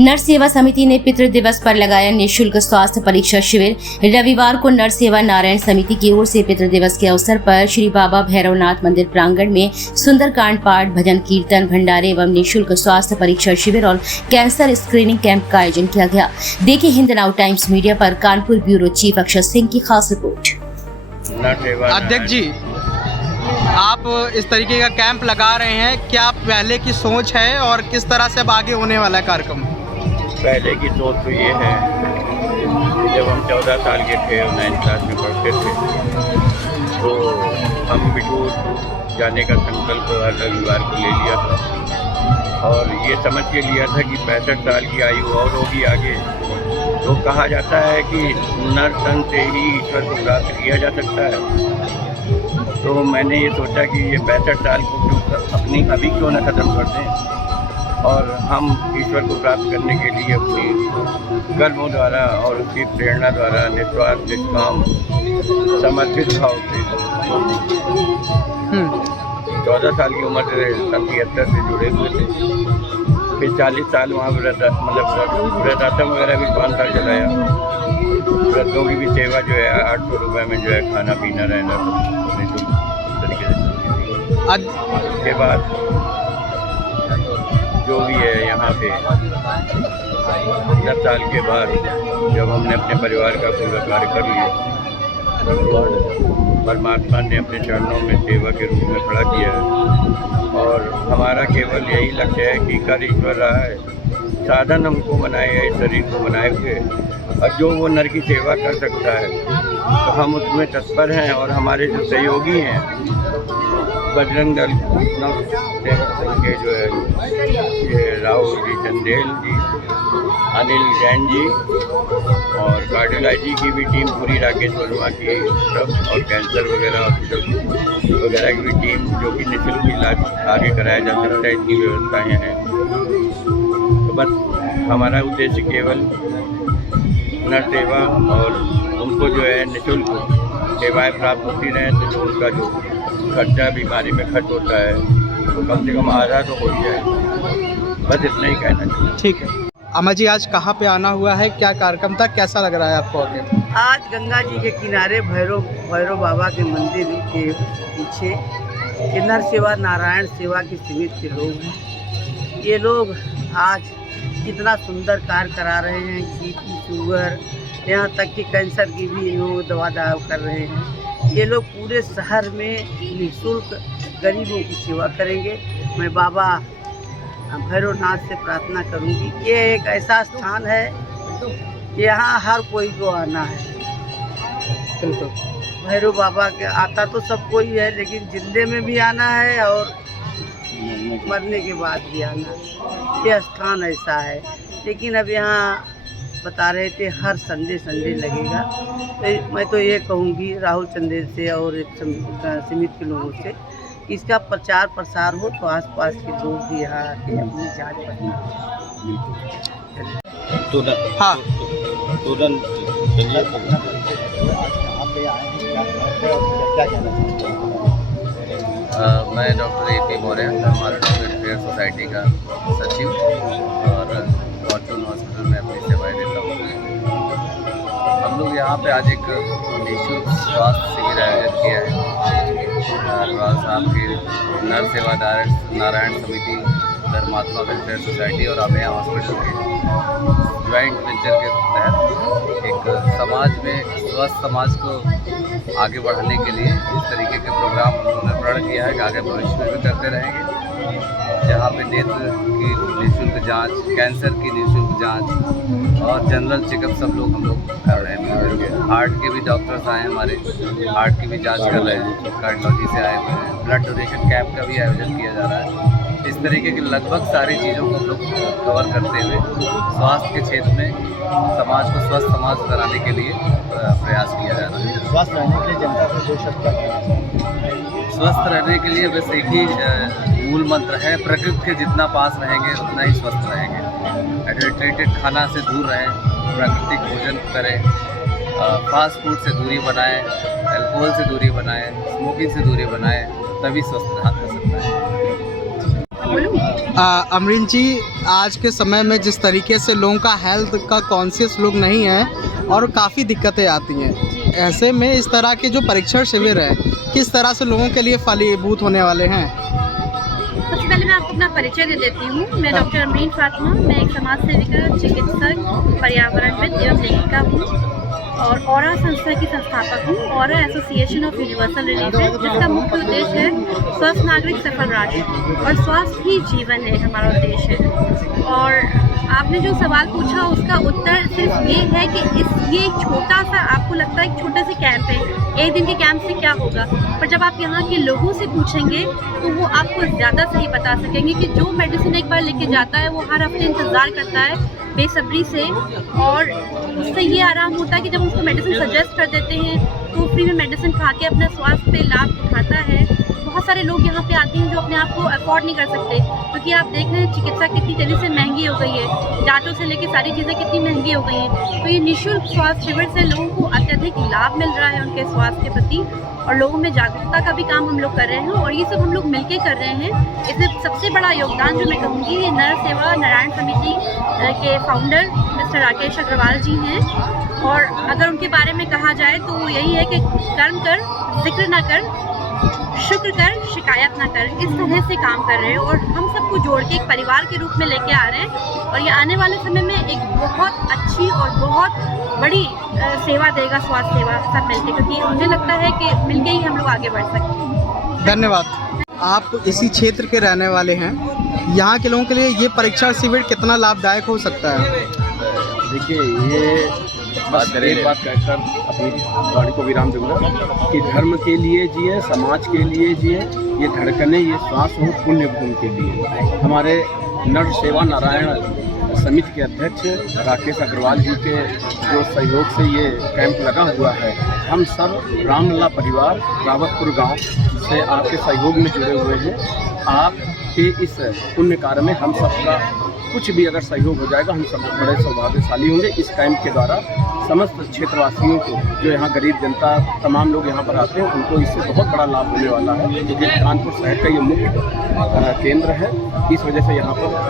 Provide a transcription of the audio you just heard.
नर सेवा समिति ने पितृ दिवस पर लगाया निःशुल्क स्वास्थ्य परीक्षा शिविर। रविवार को नर सेवा नारायण समिति की ओर से पितृ दिवस के अवसर पर श्री बाबा भैरवनाथ मंदिर प्रांगण में सुंदरकांड पाठ, भजन कीर्तन, भंडारे एवं निःशुल्क स्वास्थ्य परीक्षा शिविर और कैंसर स्क्रीनिंग कैंप का आयोजन किया गया। देखिए हिंद नाउ टाइम्स मीडिया पर कानपुर ब्यूरो चीफ अक्षर सिंह की खास रिपोर्ट। अध्यक्ष जी, आप इस तरीके का कैंप लगा रहे हैं, क्या पहले की सोच है और किस तरह से अब आगे होने वाला है कार्यक्रम? पहले की सोच तो ये है, जब हम 14 साल के थे और 9th क्लास में पढ़ते थे तो हम बिठूर जाने का संकल्प हर रविवार को ले लिया था और ये समझ के लिया था कि 65 साल की आयु और होगी आगे, तो कहा जाता है कि नर तन से ही ईश्वर को प्राप्त किया जा सकता है। तो मैंने ये सोचा कि ये 65 साल को अपनी अभी क्यों ना ख़त्म कर दें और हम ईश्वर को प्राप्त करने के लिए अपनी कर्मों द्वारा और उसकी प्रेरणा द्वारा निस्वार्थ निष्काम समर्पित भाव से 14 साल की उम्र से 73 से जुड़े हुए थे। फिर 40 साल वहाँ वृद्धाश्रम वगैरह भी 5 साल चलाया। वृद्धों की भी सेवा जो है 800 रुपये में जो है खाना पीना रहना निःशुल्क तरीके से। उसके बाद जो भी है यहाँ पे 10 साल के बाद जब हमने अपने परिवार का पूरा कार्य कर लिया तो परमात्मा ने अपने चरणों में सेवा के रूप में खड़ा किया है और हमारा केवल यही लक्ष्य है कि कर ईश्वर रहा है, साधन हमको बनाए है, शरीर को बनाए हुए, और जो वो नर की सेवा कर सकता है तो हम उसमें तत्पर हैं। और हमारे जो सहयोगी हैं बजरंग दल के जो है ये राहुल जी, चंदेल जी, अनिल जैन जी और कार्डियोलॉजी की भी टीम पूरी, राकेश वर्मा की सब, और कैंसर वगैरह हॉस्पिटल वगैरह की भी टीम, जो कि निःशुल्क इलाज आगे कराया जा सकता है, इतनी व्यवस्थाएँ हैं। तो बस हमारा उद्देश्य केवल नर सेवा और उनको जो है निःशुल्क सेवाएँ प्राप्त होती रहें, तो जो उनका जो खर्चा बीमारी में खर्च होता है तो कम से कम आधा तो हो ही जाए। बस इतना ही कहना चाहिए। ठीक है अम्मा जी, आज कहाँ पे आना हुआ है, क्या कार्यक्रम था, कैसा लग रहा है आपको आगे? आज गंगा जी के किनारे भैरव बाबा के मंदिर के पीछे ये नर सेवा नारायण सेवा के सीमित के लोग हैं। ये लोग आज कितना सुंदर कार्य करा रहे हैं, बीपी, शुगर, यहाँ तक कि कैंसर की भी लोग दवा कर रहे हैं। ये लोग पूरे शहर में निःशुल्क गरीबों की सेवा करेंगे। मैं बाबा भैरवनाथ से प्रार्थना करूंगी, ये एक ऐसा स्थान है यहाँ हर कोई को आना है। बिल्कुल, भैरव बाबा के आता तो सब कोई है, लेकिन जिंदे में भी आना है और मरने के बाद भी आना है। ये स्थान ऐसा है। लेकिन अब यहाँ बता रहे थे हर संडे लगेगा, तो मैं तो ये कहूँगी राहुल चंदेल से और सीमित के लोगों से, इसका प्रचार प्रसार हो तो आसपास के लोग भी यहाँ आके अपनी जांच करना। हाँ तुरंत मैं डॉक्टर AP मौर्य, धर्मार्थ वेलफेयर सोसाइटी का सचिव और फॉर्चून हॉस्पिटल में अपनी सेवाएं देता हूँ। हम लोग यहाँ पे आज एक निःशुल्क स्वास्थ्य शिविर आयोजित किया है। राहुल साहब की नर सेवा नारायण समिति, धर्मात्मा वेलफेयर सोसाइटी और अभया हॉस्पिटल के ज्वाइंट वेंचर के तहत एक समाज में स्वस्थ समाज को आगे बढ़ाने के लिए इस तरीके के प्रोग्राम हम लोगों ने प्रण किया है कि आगे भविष्य में भी करते रहेंगे, जहाँ पे नेत्र की निःशुल्क जांच, कैंसर की निःशुल्क जांच और जनरल चेकअप सब लोग हम लोग कर रहे हैं। हार्ट के भी डॉक्टर्स आए हैं, हमारे हार्ट की भी जांच कर रहे हैं, कार्डियोलॉजी से आए हुए हैं। ब्लड डोनेशन कैंप का भी आयोजन किया जा रहा है। इस तरीके की लगभग सारी चीज़ों को हम लोग कवर करते हुए स्वास्थ्य के क्षेत्र में समाज को स्वस्थ समाज बनाने के लिए प्रयास किया जा रहा है। स्वस्थ रहने के लिए जनता को दो शब्द क्या कहना चाहिए? स्वस्थ रहने के लिए बस एक ही मूल मंत्र है, प्रकृति के जितना पास रहेंगे उतना ही स्वस्थ रहेंगे। एडल्ट्रेटेड खाना से दूर रहें, प्राकृतिक भोजन करें, फास्ट फूड से दूरी बनाएं, अल्कोहल से दूरी बनाएं, स्मोकिंग से दूरी बनाएं, तभी स्वस्थ रहा जा सकता है। अमरीन जी, आज के समय में जिस तरीके से लोगों का हेल्थ का कॉन्शियस लोग नहीं है और काफ़ी दिक्कतें आती हैं, ऐसे में इस तरह के जो परीक्षण शिविर है किस तरह से लोगों के लिए फलीभूत होने वाले हैं? सबसे पहले मैं आपको अपना परिचय दे देती हूँ। मैं डॉक्टर अमरीन फातिमा, मैं एक समाज सेविका, चिकित्सक, पर्यावरणविद एवं लेखिका हूँ और ऑरा संस्था की संस्थापक हूँ। Aura association of universal religion, जिसका मुख्य उद्देश्य है स्वस्थ नागरिक सफल राष्ट्र और स्वास्थ्य ही जीवन है हमारा उद्देश्य है। और आपने जो सवाल पूछा उसका उत्तर सिर्फ ये है कि ये एक छोटा सा, आपको लगता है एक छोटे से कैंप है, एक दिन के कैंप से क्या होगा, पर जब आप यहाँ के लोगों से पूछेंगे तो वो आपको ज़्यादा सही बता सकेंगे कि जो मेडिसिन एक बार लेके जाता है वो हर हफ्ते इंतज़ार करता है बेसब्री से, और उससे ये आराम होता है कि जब उसको मेडिसिन सजेस्ट कर देते हैं तो फ्री में मेडिसिन खा के अपने स्वास्थ्य पे लाभ उठाता है। बहुत सारे लोग यहाँ पे आते हैं जो अपने आप को अफोर्ड नहीं कर सकते, क्योंकि आप देख रहे हैं चिकित्सा कितनी तेज़ी से महंगी हो गई है, जांचों से लेकर सारी चीज़ें कितनी महंगी हो गई हैं। तो ये निःशुल्क स्वास्थ्य शिविर से लोगों को अत्यधिक लाभ मिल रहा है उनके स्वास्थ्य के प्रति, और लोगों में जागरूकता का भी काम हम लोग कर रहे हैं, और ये सब हम लोग मिलके कर रहे हैं। इसमें सबसे बड़ा योगदान जो मैं कहूँगी ये नर सेवा नारायण समिति के फाउंडर मिस्टर राकेश अग्रवाल जी हैं। और अगर उनके बारे में कहा जाए तो वो यही है कि कर्म कर, जिक्र ना कर, शुक्र कर, शिकायत ना कर, इस तरह से काम कर रहे हैं और हम सबको जोड़ के एक परिवार के रूप में लेके आ रहे हैं। और ये आने वाले समय में एक बहुत अच्छी और बहुत बड़ी सेवा देगा स्वास्थ्य सेवा सब मिलके, क्योंकि मुझे लगता है कि मिलके ही हम लोग आगे बढ़ सकते हैं। धन्यवाद। आप इसी क्षेत्र के रहने वाले हैं, यहाँ के लोगों के लिए ये परीक्षा शिविर कितना लाभदायक हो सकता है? देखिए, ये बस एक बात कहकर अपनी गाड़ी को विराम दूंगा कि धर्म के लिए जिए, समाज के लिए जिए, ये धड़कने, ये श्वास हो पुण्य भूमि के लिए। हमारे नर सेवा नारायण समिति के अध्यक्ष राकेश अग्रवाल जी के जो सहयोग से ये कैंप लगा हुआ है, हम सब रामलला परिवार रावतपुर गांव से आपके सहयोग में जुड़े हुए हैं। आपके इस पुण्य कार्य में हम सबका कुछ भी अगर सहयोग हो जाएगा, हम सब बड़े सौभाग्यशाली होंगे। इस कैंप के द्वारा समस्त क्षेत्रवासियों को, जो यहाँ गरीब जनता, तमाम लोग यहाँ पर आते हैं, उनको इससे बहुत बड़ा लाभ होने वाला है, क्योंकि कानपुर शहर का ये मुख्य केंद्र है। इस वजह से यहाँ पर